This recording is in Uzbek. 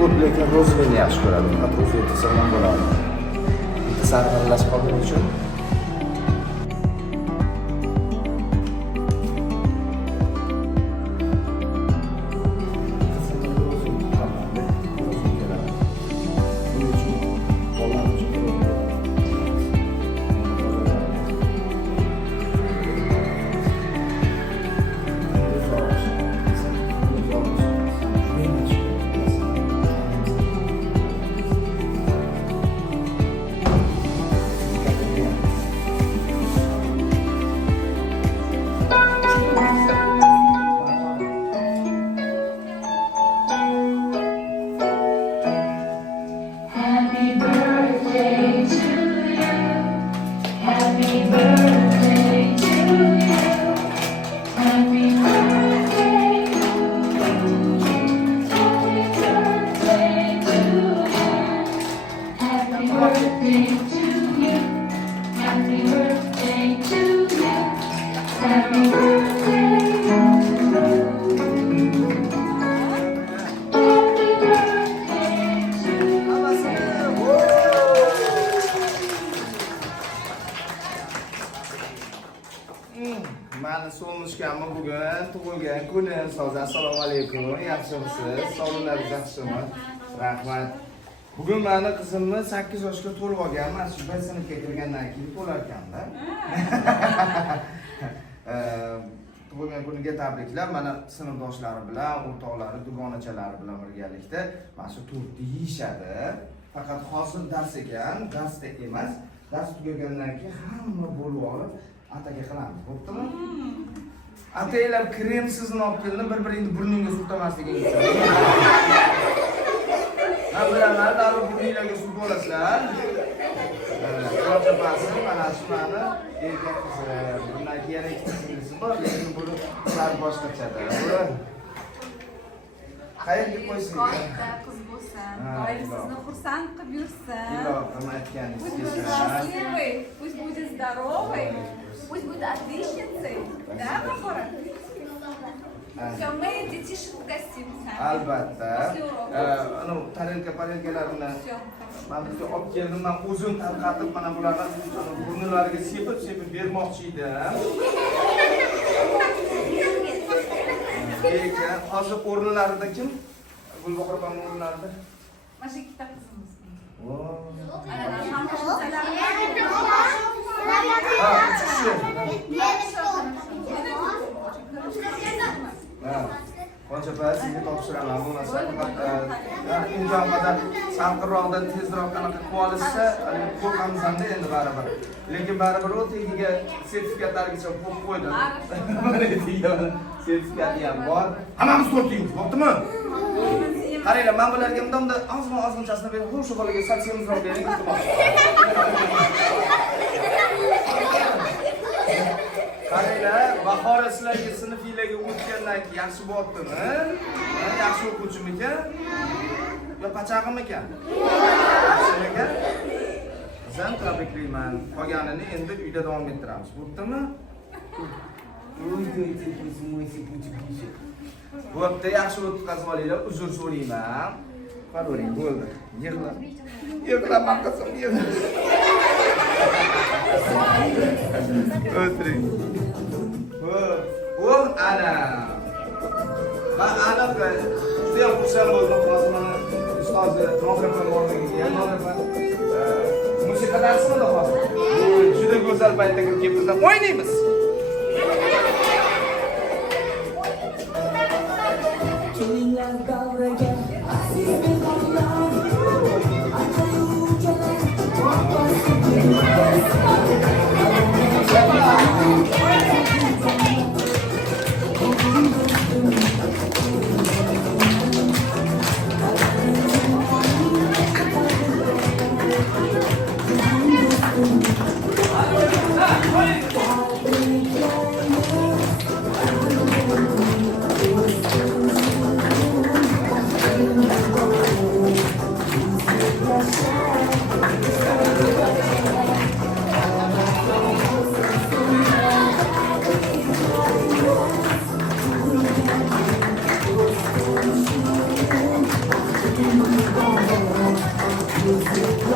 U lekin Rozelini yaxshi ko'radi. Faqat o'zi aytsa ham bo'ladi. Sari aralashib qolgani uchun Mani so'nishganmi bugun tug'ilgan kunim so'z. Assalomu alaykum. Yaxshimisiz? Sog'liqlaringiz yaxshimi? Rahmat. Bugun meni qizimni 8 yoshga to'lib olgan. Mana shu bir sinfga kirgandan keyin to'lar ekanda. Tug'ilgan kuniga tabriklar. Mana sinfdoshlari bilan, o'rtoqlari, dugonachalari bilan birgalikda mana shu tortni yeyishadi. Faqat hozir dars ekan, darsda emas. Dars tugagandan keyin hamma bo'lib olib ataga qilamiz. Bo'ptimi? Ataylar kremsizni olib keldi, bir-biringni burningga surtamasliging uchun. Men bilaman, darrov burninglarga surtib olasizlar. Qilib mana shu mani erkak qizi. Bundan keyin ikkita singlisi bor, lekin buni sal boshqachada. Qayerga qo'ysin? Katta qiz bo'lsin. Doim sizni xursand qilib yursin. Ilohim aytganingizga Счастливый, пусть будет здоровый, пусть будет отличницей. Да, Бахора? Все, мы детишек угостим. Albatta. Ana tarelka-parelkalarini men bizga olib keldim. Men o'zim tarqatib mana bularni burnilariga sepib bermoqchi edim. Lekin hozir o'rinlarida kim? Gulbahor opamning o'rinlarida. Mana shu ikkita qizimiz. Qancha payt sizga topshiraman bo'lmasa imkon qadar salqinroqdan tezroq qanaqa qilib olishsa qo'rqamizda endi baribir. Lekin baribir u tagiga sertifikatlargacha qo'yib qo'ydim. Mana tagiga sertifikati ham bor. Hammamiz to'rtaymiz, bo'ptimi? Qaranglar, men bularga bundan ozmunchasini berib, shu bolaga salsemizroq bering. Qaranglar, Bahora sizlarga sinfinglarga o'tgandan keyin yaxshi bo'ptimi? Yaxshi o'quvchimikan? Yo pachag'imikan? Yaxshimikan? Sizlarni tabriklayman. Qolganini endi uyda davom ettiramiz. Bo'ptimi? Bo'pti, yaxshi o'tkazib olinglar, uzr so'rayman. Qaravering, bo'ldi. Yig'laman qizim, yig'la. O'tiring. Bu ana. Va ana juda ham xursand bo'ldim. Masalan, ustozi Nozirxon o'rniga Nozirxon musiqa darsida hozir. Juda go'zal paytda kirib bizdan o'ynaymiz. music